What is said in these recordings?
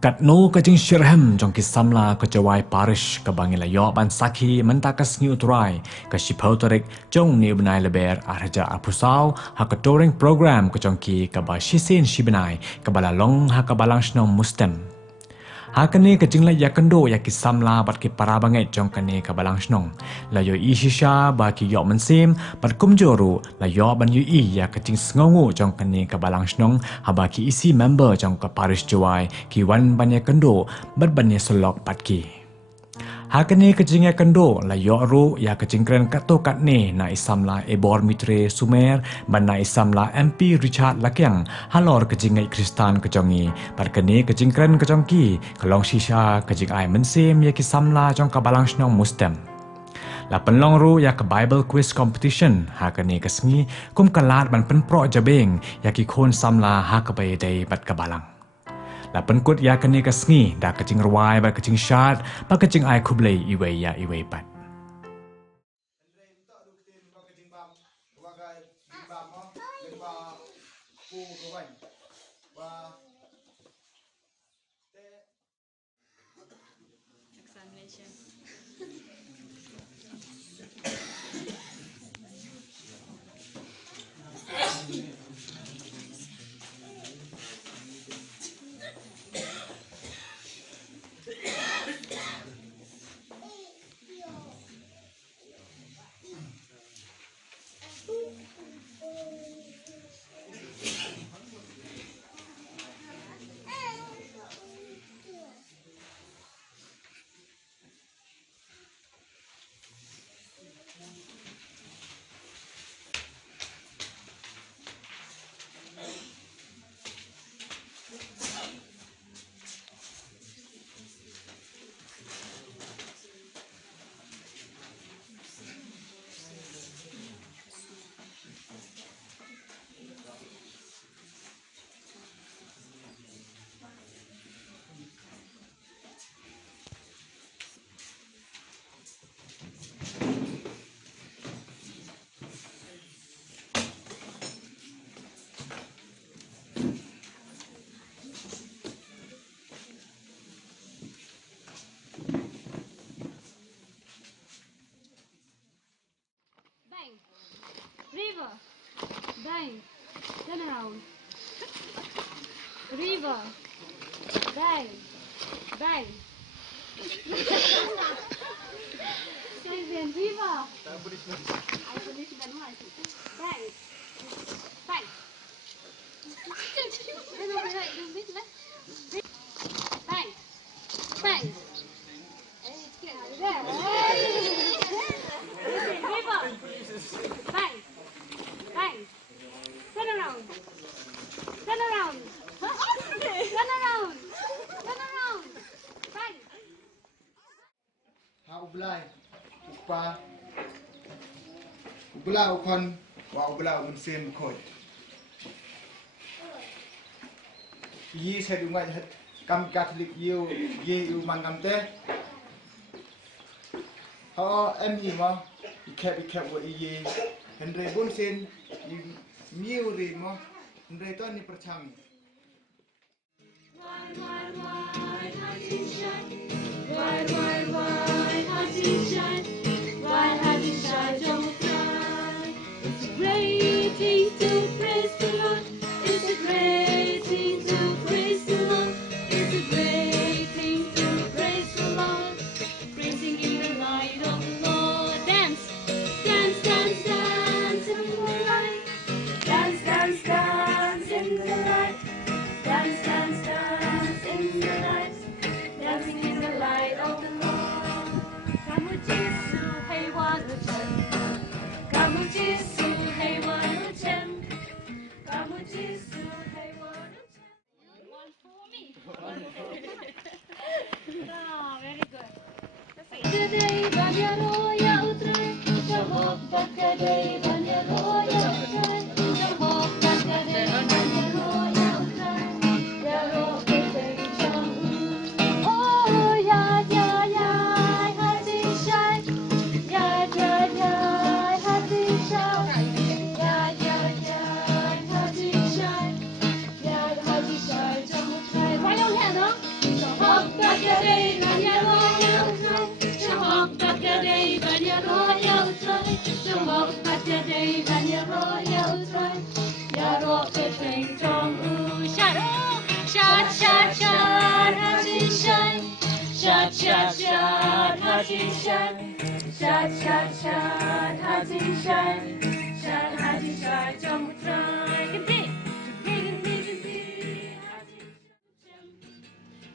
Katno ke Shitrhem Jong ki Samla ke Jowai Parish ke bangila yo ban sakhi mentakas ni utrai ke Shitrhem Jong ni benai leber arja apusau ha ke touring program ke Jong ki ke ba shisin shibenai ke bala long ha ke balang snom mustem. Ha kene ke jingla ya kendo ya ki Samla bat ki para bangai Jong kene ke balang snong la yo i shisha ba ki yo mensim bat kumjoru la yo ban yu i ya ke jing sngongu Jong kene ke balang snong ha ba ki isi member Jong ke Parish Jowai ki wan ban ya kendo bat ban ya solok bat ki. Ha kene ke jing ya kendo la yo ru ya ke jing kren kato kat ne na Samla ebor mitre sumer ban na Samla MP Richard lakyang halor ke Jingngeit Kristan ke jongi bat kene ke jing kren ke jongki kalong shisha ke jing ai mensim ya ki Samla Jong ka balang snong mustem. La penlong ru ya ke Bible quiz competition ha kene ke sngi kum kalat ban penpro jabeng ya ki khon Samla ha ke bay day bat ke balang. La penkut ya kene ke sngi da ke jing ruai ba ke jing shat ba ke jing ai kublei iwe ya iwe pat. River, bang, turn around. River, bang, bang. Sylvian, river. I finish the noise. Bang, bang. Bang, bang. River, bang. Bang! Turn around! Turn around! Turn around! Turn around! Bang! Ha ublay, ukpa, ubla ukon, wa ubla unsen kod. Yi saya dungai kam Katolik yu yu mangam te. Ha MI ma ikep wa yi Henry Bunsen miuri mo Henry to ni perchami. Why has he shine? Why has he shine? Don't cry. It's a great thing to praise the Lord. It's a great thing to praise the Lord. It's a great thing to praise the Lord. Praising in the light of the Lord. Dance, dance, dance, dance in the light. Dance, dance, dance in the light. Dance, dance, dance in the light. Dancing in the light of the Lord. Come with Jesus. shad, shad, shad, shad, haji shad, shad, haji shad, jong trai, gede,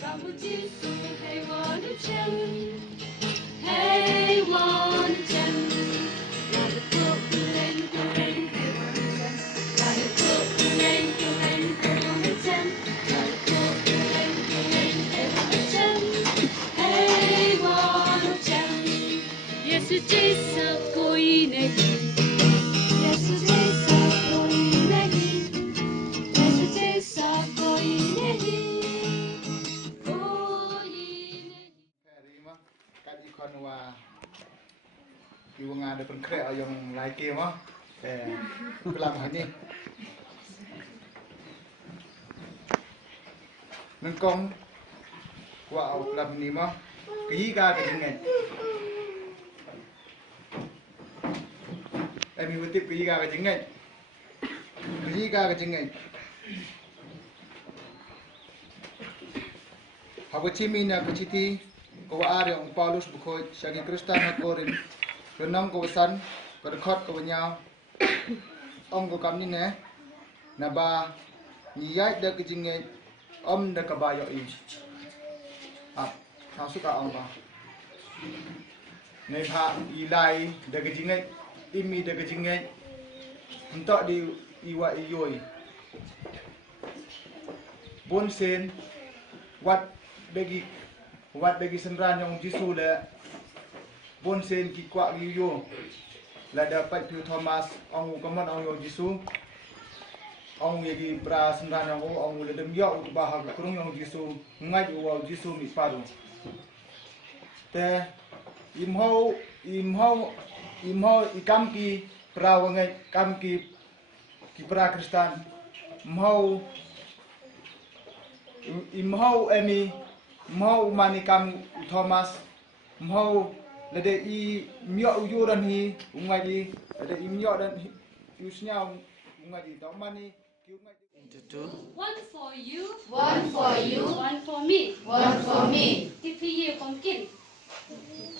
Babu jisu, hey wanu chem, hey wanu chem, lada kuk kulen kulen hey wanu chem, lada kuk kulen kulen hey wanu chem, lada kuk kulen kulen hey wanu chem, hey wanu chem. Yesu jisu koi nahi, Yesu jisu koi nahi, Yesu jisu koi nahi. Terima kasih konwa kiwanga ada pengkret yang lagi mah kelam hani nengkong wa kelam ni mah kiga ke Jingngeit mi wetip kiga ke Jingngeit Habachimina kachiti ko are ang Paulus bukoy syagi Kristan na korin renang ko wasan berkhot ko nyao ong ko kamni ne na ba Iaid da Jingngeit da kabayo i ha suka ong ba ne pha ilai da Jingngeit imi da Jingngeit entok di iwa iyoi bon sen wat bagi senran yang Jisu le bon sen ki kwa yo la dapat tu Thomas ong kaman ong yo Jisu ong ye pra senran yang ong le dem yo ba ha kurung yang Jisu ngai yo Jisu mi paru te imho ikam ki pra wangai kam ki pra Kristan imho emi mau manikam Thomas mau lede I myo yuran hi ungaji lede I myo dan yusnya ungaji tau mani One for you, One for you, one for me. one for me. Give you pumpkin.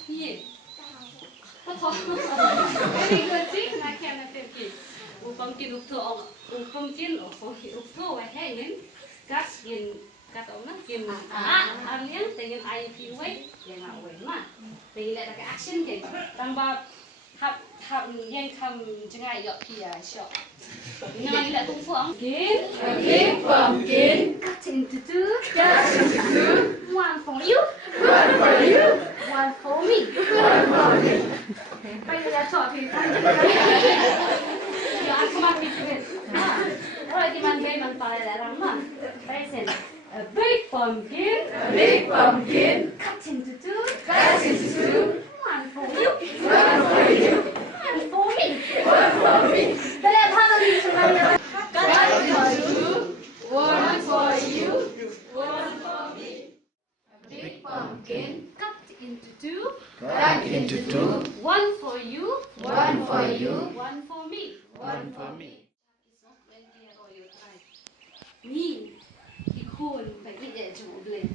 Here. Very good thing. I can pumpkin. Pumpkin pumpkin I hanging. Gas in kata orang game artinya dengan IP way yang awal mah dengan ada action game tambah hab yang Jingngeit yok kia shop dengan ada tungfuang game Pumpkin, cutting to do one for you one for you, one for me one for me. bây giờ chọn thì ăn không ăn thịt rồi thì mình game mình phải là làm mà bây giờ a big pumpkin, cut into two, one for you, one for me. Đây là hai người chúng One for you, one for me. A big pumpkin, cut into two, cut into two, one for you, one for you, one for me. one for me. Nhìn cái khôn phải cái dễ chủ lên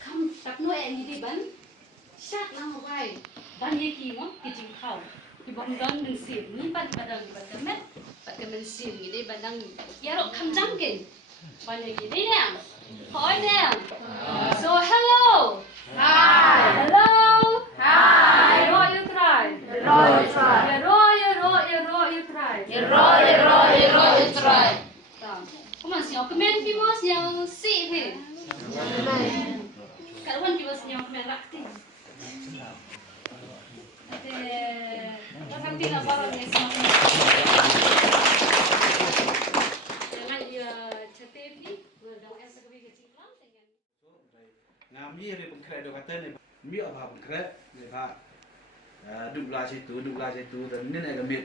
không tập nuôi anh đi bắn sát năm hoài bắn như kỳ nó cái chim khẩu thì bọn con mình xỉm ní bắn đằng bắn mét bắn cái mình xỉm như đây bắn đằng giá độ khăm trắng kì bắn như gì đấy nè hỏi nè so hello Hi, hello hi. roll you try Roll you try. roll you try Roll you try. Come on, siapa komen viewers yang si ni? Kawan viewers yang komen rakti. Ada, nanti nak bawa ni semua. Jangan dia cepat ni, berdoa yang sekali kecil lang dengan. Ngami re pengkret do kata ni mi apa pengkret ni pak dukla situ dan ni nak ambil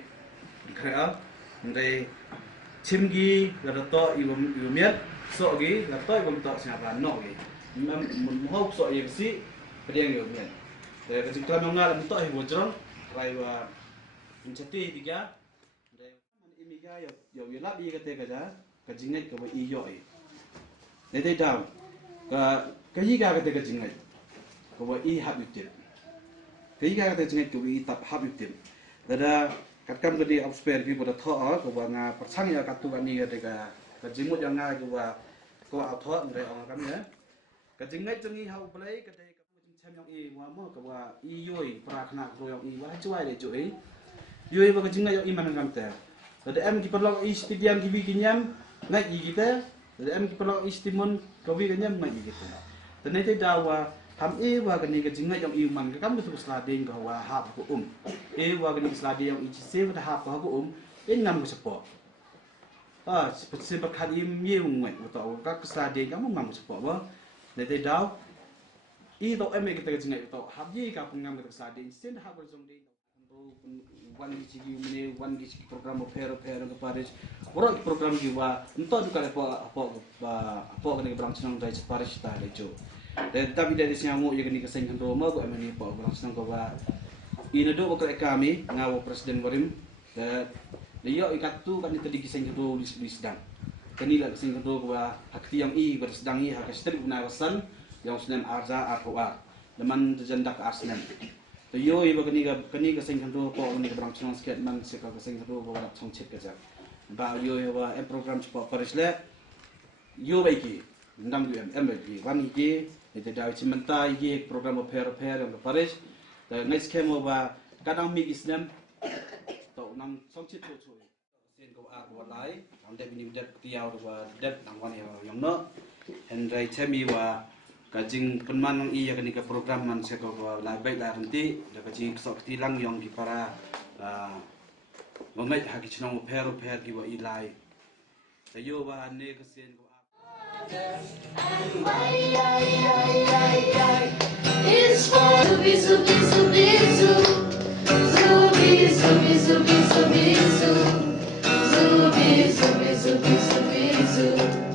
pengkret ndai chimgi la to iwam miat so gi la to iwam to siapa no gi mun hok so yang si pedang yo miat de ka cikla ngal to hi bojron rai wa menceti tiga de imiga yo lap i ka te ka ja ka Jingngeit ka wa i yo i de te down ka yi ga ka te ka Jingngeit ka wa i hab yutit cái kata Jingngeit ke wi tap hab yutim dada katkam gede upspan pi boda tho ko wa nga persang ya katu kan ni de ka jingmut yang nga ko wa ko au tho ngre ong kam ya ka Jingngeit jengi hau play ka de ka chem yang i wa mo ka wa i yoi prakhna ko yang i wa chuai de chu i yoi ba ka Jingngeit yang i man ngam ta dada em ki perlo i stidiam ki wi kinyam ngai i kita dada em ki perlo i stimon ka wi kinyam ngai i kita dan itu dawa ham wa gani ka Jingngeit yang i man ka kam tu slading ka wa hap ko wa gani slading yang i se wa hap ko in ngam ko sepo seperti berkat im ngai utau ka slading kamu ngam sepo ba itu daw i to em kita ka Jingngeit to hab ji ka pengam ka slading sen hap ko jong de wan di mene wan di program fair ke Parish orang program jiwa entah juga apa kena berang senang dari Parish ta lejo dan tapi dari siamu yang kena keseng kan Roma ko amani apa berang senang ko ba ina do ko kami ngawo presiden warim dan dia ikat tu kan tadi keseng kan di sedang kani la keseng kan ko ba hakti yang i bersedang i hak istri unawasan yang sedang arza arwa leman jendak asnan yo iba kani ka sing kanto ko ni ka brang chong sket man se ka sing kanto ko ba chong chit ka ja ba yo wa em program sport Parish le yo ba ki ndam du em ki wan ki ite da chi menta ki program pair yang ka Parish da ngai skemo ba kadang mi islam to nam chong chit ko choi sen ko a ko lai am de ni de tiaw ko ba de nang wan yang no en rai chemi wa kajing penman iya kani ka program man se ko la baik la renti da kajing sok tilang yang ki para ngai ha ki chnong per ki wa ilai sa yo ba ne ka sen ko It's for zubi zubi zubi zubi zubi zubi zubi zubi zubi zubi zubi zubi zubi